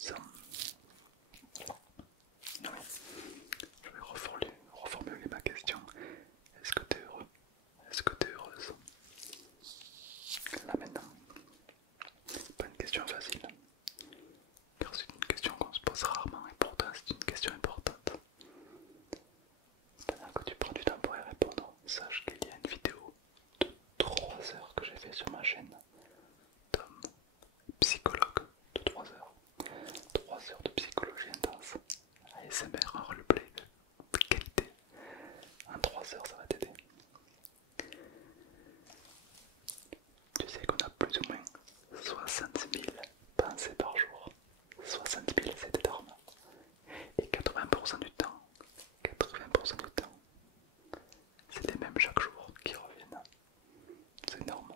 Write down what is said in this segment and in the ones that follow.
Ça. Non mais, je vais reformuler ma question. Est-ce que tu es heureux? Est-ce que tu es heureuse? Là maintenant, pas une question facile, car c'est une question qu'on se pose rarement et pourtant c'est une question importante. Pendant que tu prends du temps pour y répondre, sache qu'il y a une vidéo de 3 heures que j'ai fait sur ma chaîne d'homme psychologue de 3 heures. 3 heures de psychologie intense, ASMR, un roleplay de qualité. En 3 heures ça va t'aider. Tu sais qu'on a plus ou moins 60 000 pensées par jour. 60 000 c'est énorme. Et 80% du temps, 80% du temps, c'est les mêmes chaque jour qui reviennent. C'est énorme.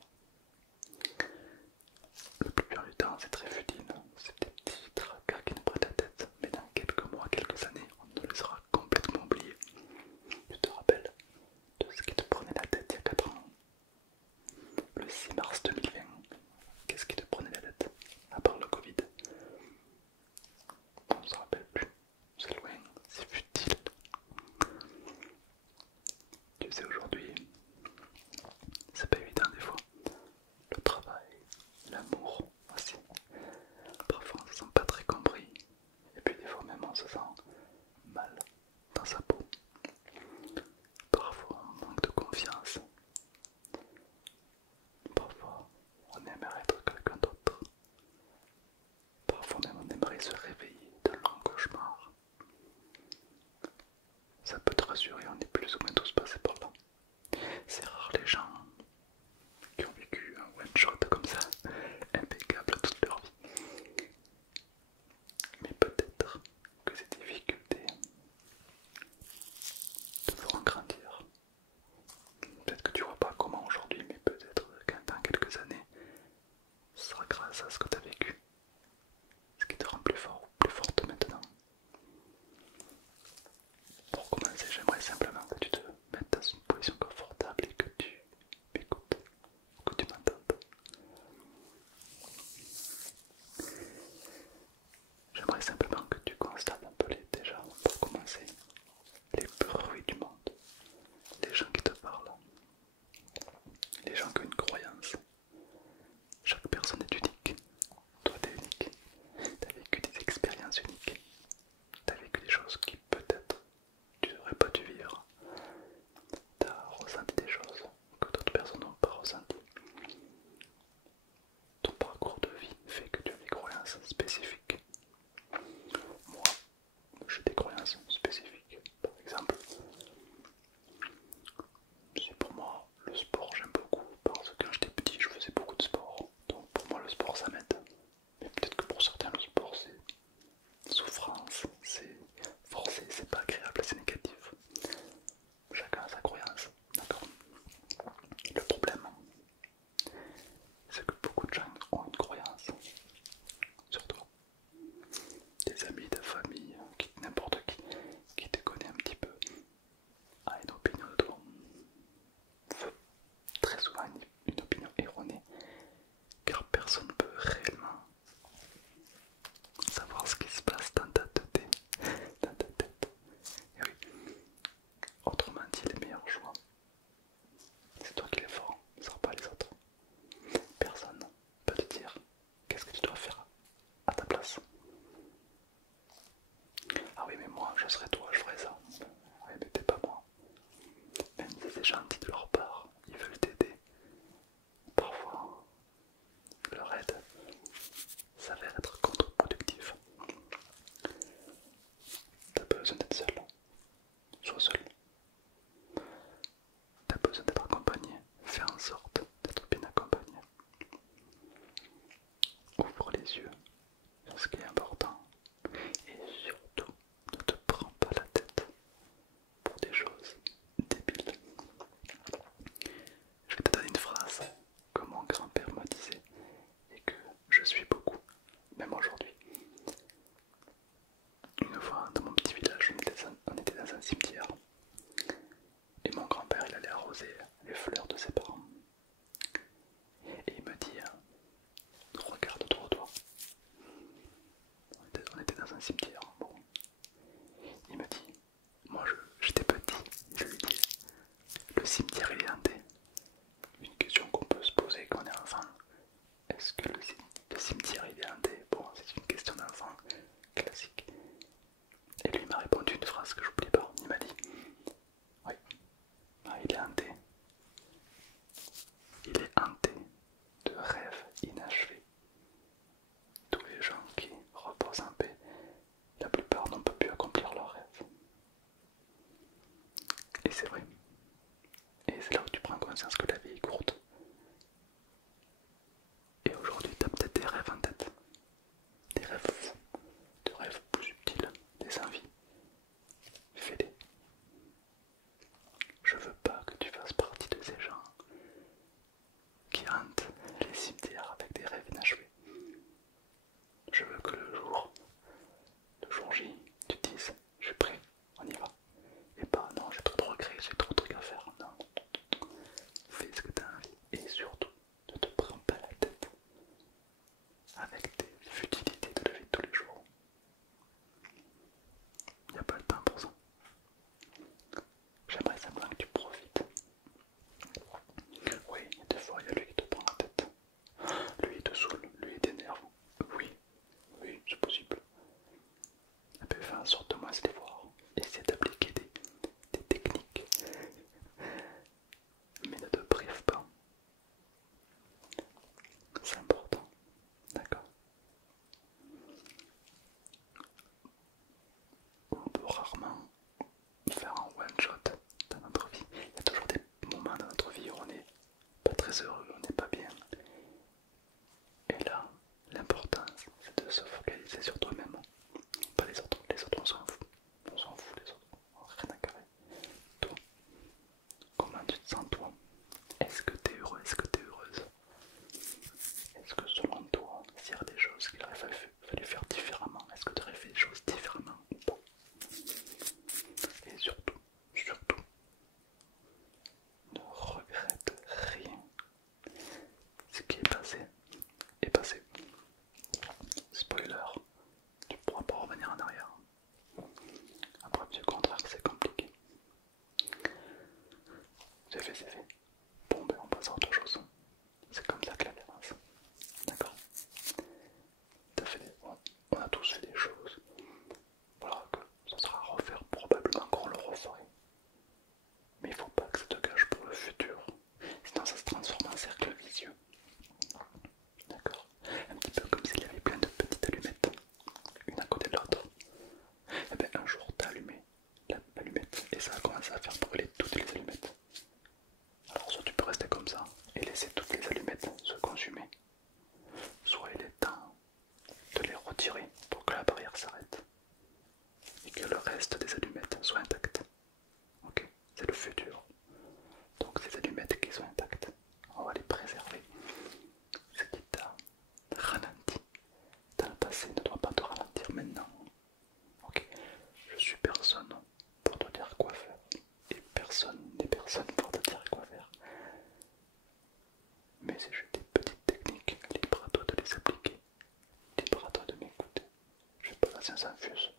informations s'infusent.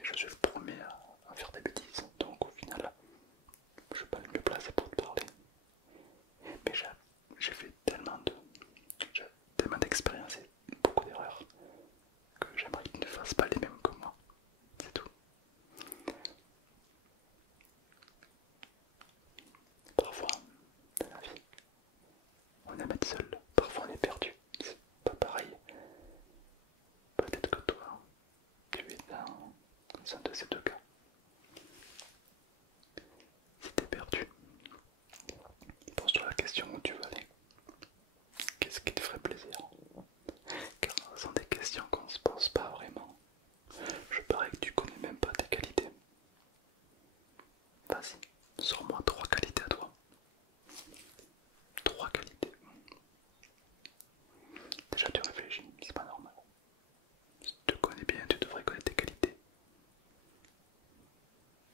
Et je suis le premier à faire des bêtises. Donc au final, je suis pas le mieux placé pour te parler. Mais j'ai fait tellement d'expériences et beaucoup d'erreurs que j'aimerais qu'ils ne fassent pas les mêmes que moi. C'est tout. Parfois, dans la vie, on aime être seul. Parfois, on est perdu. C'est pas pareil. Peut-être que toi, tu es dans un de ces deux cas. Si t'es perdu, pose-toi la question où tu veux aller. Qu'est-ce qui te ferait plaisir? Car ce sont des questions qu'on ne se pose pas vraiment. Je parie que tu connais même pas tes qualités. Vas-y, sors-moi 3 qualités à toi. 3 qualités. Déjà tu réfléchis, c'est pas normal. Si tu te connais bien, tu devrais connaître tes qualités.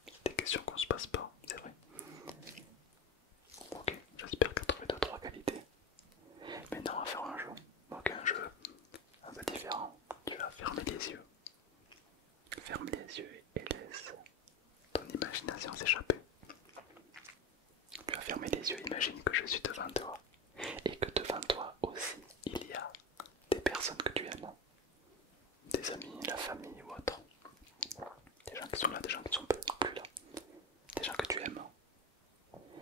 C'est des questions qu'on se passe pas, c'est vrai. Ok, j'espère que tu as trouvé 2-3 qualités. Maintenant on va faire un jeu. Ok, un jeu un peu différent. Tu vas fermer les yeux. Ferme les yeux et laisse ton imagination s'échapper. Tu vas fermer les yeux, imagine que je suis devant toi et que devant toi aussi il y a des personnes que tu aimes, des amis, la famille ou autre, des gens qui sont là, des gens qui sont plus là, des gens que tu aimes.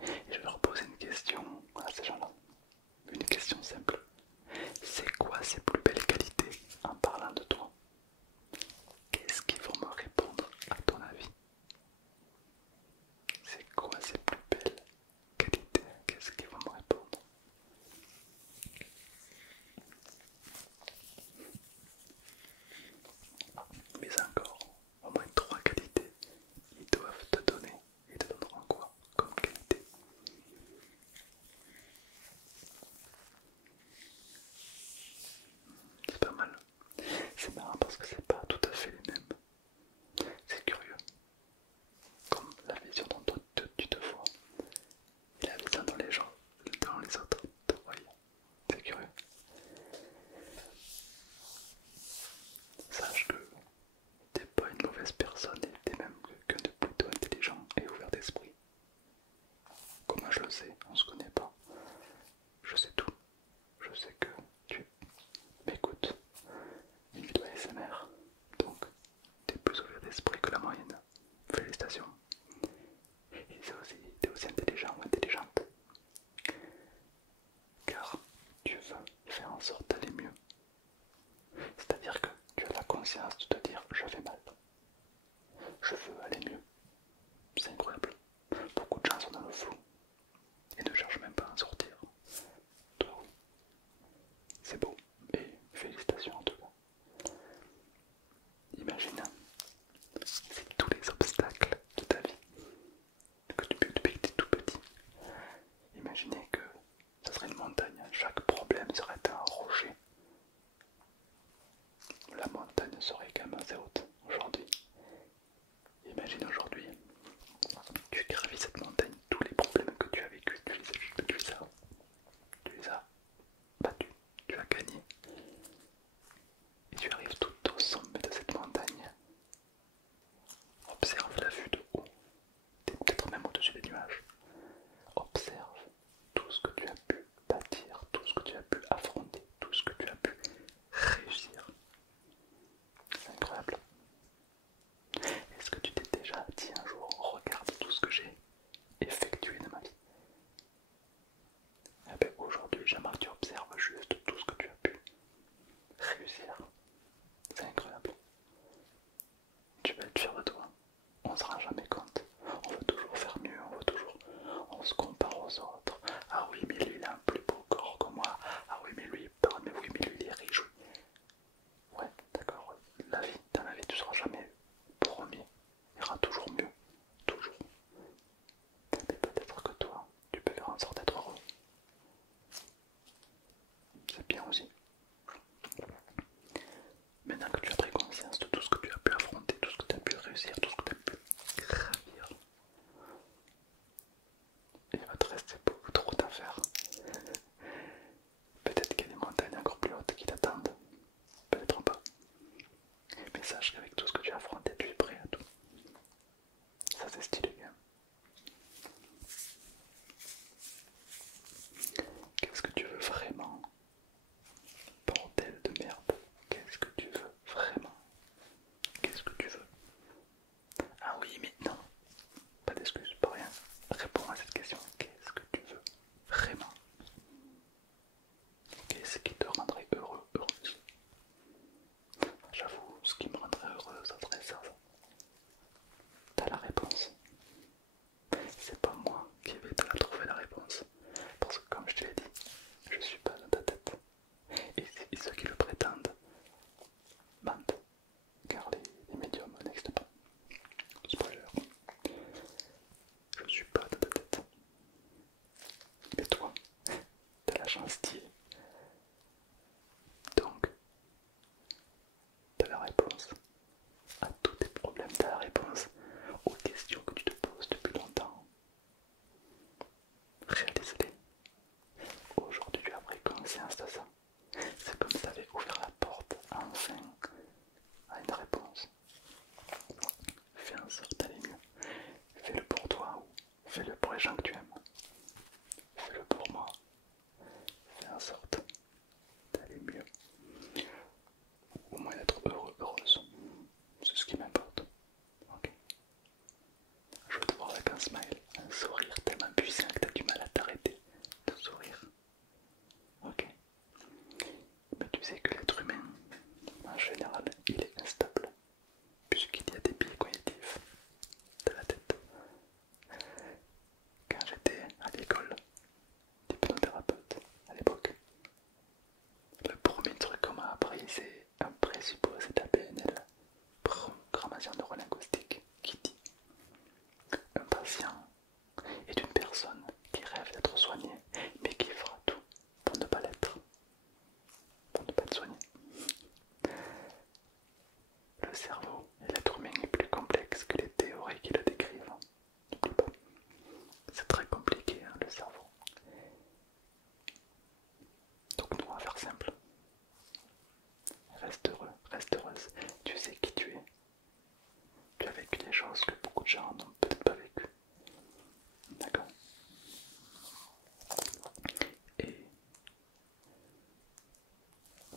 Et je vais leur poser une question à ces gens-là, une question simple. C'est quoi ses plus belles qualités en parlant de toi? Qu'est-ce qu'ils vont me répondre à ton avis? C'est quoi ses plus belles qualités? Qu'est-ce qu'ils vont me répondre?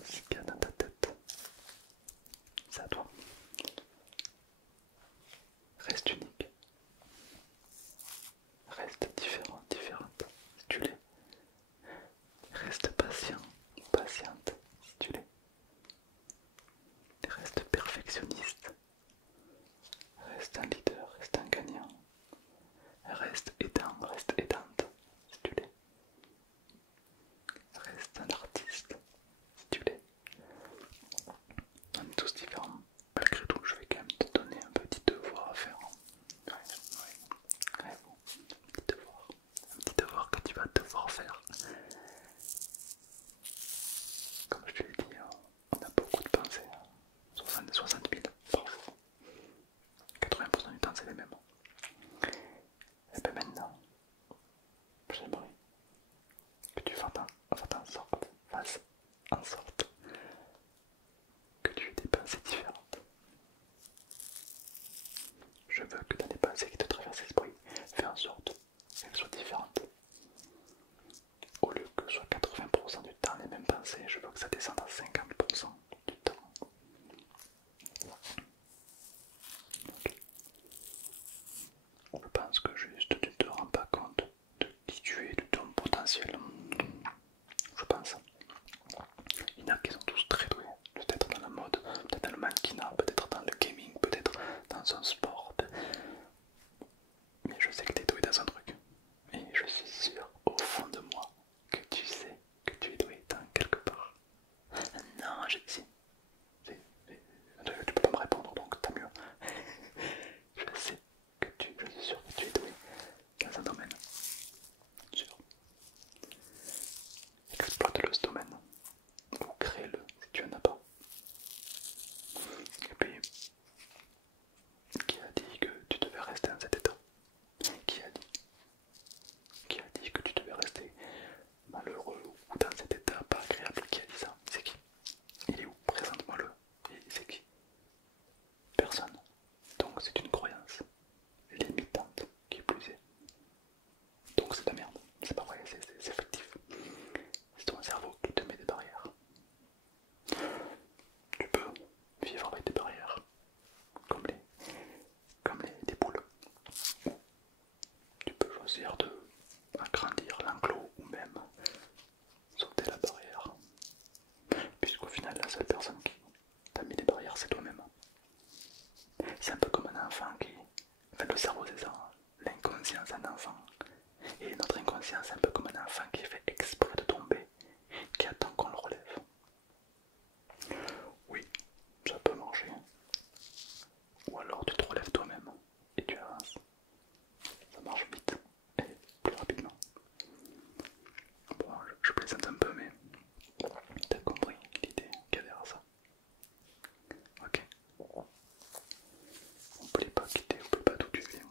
ce qu'il y a dans ta tête, c'est à toi. Reste unique. Reste différent, différente si tu l'es. Reste patient, patiente si tu l'es. Reste perfectionniste. Reste un leader, reste un gagnant. Reste aidant, reste aidante si tu l'es. Reste un artiste si tu l'es. On est tous différents. Malgré tout, je vais quand même te donner un petit devoir à faire. Ouais, bon, un petit devoir que tu vas devoir faire. Comme je te l'ai dit, on a beaucoup de pensées. 60 000 par jour. 80% du temps, c'est les mêmes. Et bien maintenant, j'aimerais que tu fasses en sorte que tu aies des pensées différentes. Je veux que dans les pensées qui te traversent l'esprit, fais en sorte qu'elles soient différentes. Au lieu que ce soit 80% du temps les mêmes pensées, je veux que ça descende à 50% du temps. Okay. Je pense que juste tu ne te rends pas compte de qui tu es, de ton potentiel. Je pense. Il y en a qui sont tous très doués, peut-être dans la mode, peut-être dans le mannequinat, peut-être dans le gaming, peut-être dans un sport. Mais je sais que tu es doué dans un truc. Et je suis sûr au fond de moi que tu sais que tu es doué dans quelque part. Non, je sais. Tu peux pas me répondre donc tant mieux. Je sais je suis sûr que tu es doué dans un domaine. Sûr. Exploite-le ce domaine. Ou crée-le si tu en as pas. Et puis, qui a dit que tu devais rester dans cet état? Qui a dit? Qui a dit que tu devais rester malheureux ou dans cet état pas agréable? Qui a dit ça? C'est qui? Il est où? Présente-moi-le. C'est qui? Personne. Donc c'est une croyance limitante qui est plus est. Donc c'est de la merde. C'est pas vrai, c'est effectif. C'est ton cerveau qui te met des barrières. Tu peux vivre avec des barrières, des boules. Tu peux choisir de agrandir l'enclos ou même sauter la barrière. Puisqu'au final, la seule personne qui t'a mis des barrières, c'est toi-même. C'est un peu comme un enfant qui... Enfin, le cerveau, c'est ça. L'inconscient, c'est un enfant. Et notre inconscient, c'est un peu comme un enfant qui fait exprès de tomber, qui attend qu'on le relève. Oui, ça peut marcher. Ou alors tu te relèves toi-même et tu avances. Ça marche vite et plus rapidement. Bon, je plaisante un peu, mais t'as compris l'idée qu'il y a derrière ça. Ok. N'oublie pas qui t'es, oublie pas d'où tu viens.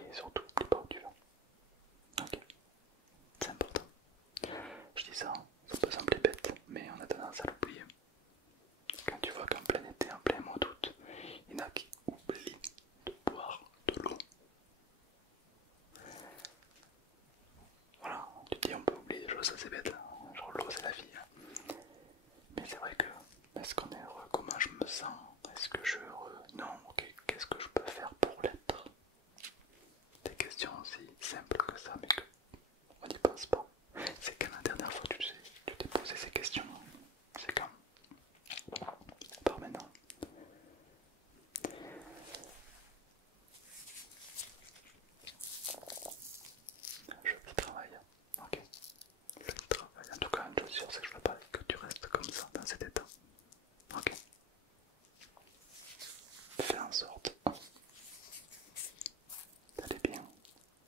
Et surtout, n'oublie pas où tu vas. Ok. C'est important. Je dis ça, ça peut sembler bête, mais on a tendance à l'oublier. Quand tu vois qu'en plein été, en plein mois d'août, il y en a qui oublient de boire de l'eau. Voilà, tu te dis on peut oublier des choses assez bêtes, genre l'eau c'est la vie. Mais c'est vrai que, est-ce qu'on est heureux? Comment je me sens? Est-ce que je suis heureux? Non, ok, qu'est-ce que je peux faire pour l'être? Des questions aussi simples que ça, mais qu'on n'y pense pas. C'est quand la dernière fois tu t'es posé ces questions? C'est quand? Par maintenant. Joli travail, ok. Joli travail. En tout cas, une chose sûre, c'est que je veux pas que tu restes comme ça, dans cet état. Ok. Fais en sorte d'aller bien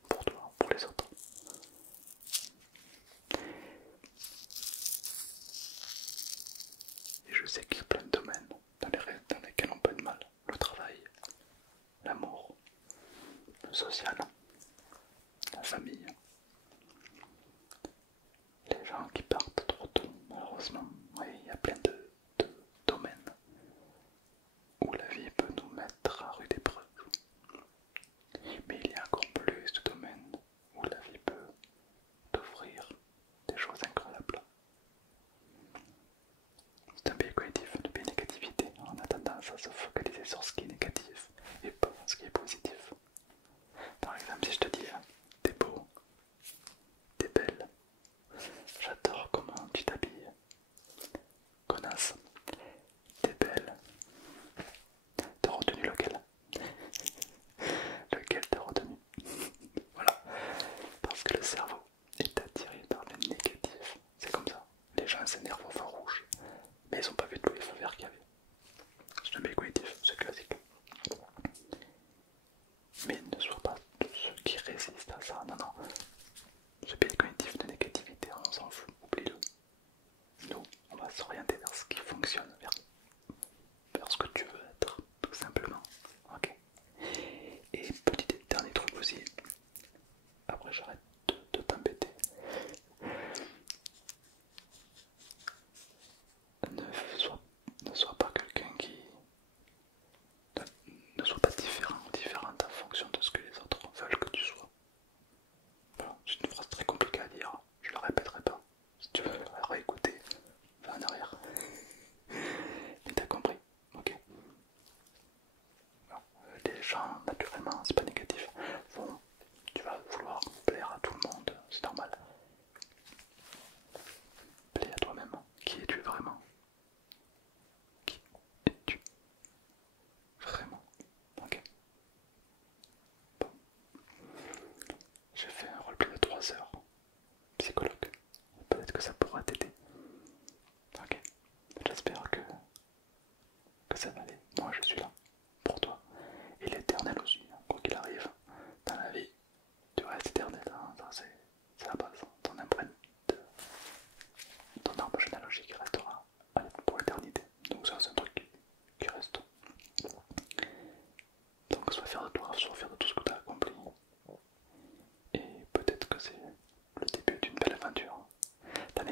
pour toi, pour les autres. Et je sais qu'il y a plein de domaines dans lesquels on peut de mal. Le travail, l'amour, le social, la famille, les gens qui partent trop tôt, malheureusement. Oui, il y a plein de domaines où la vie peut nous mettre à rude épreuve. Mais il y a encore plus de domaines où la vie peut t'offrir des choses incroyables.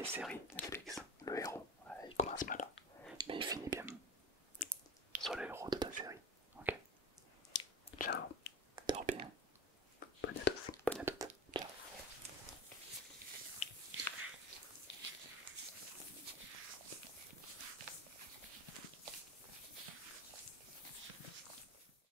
les séries Netflix, le héros, il commence mal, mais il finit bien. Soit le héros de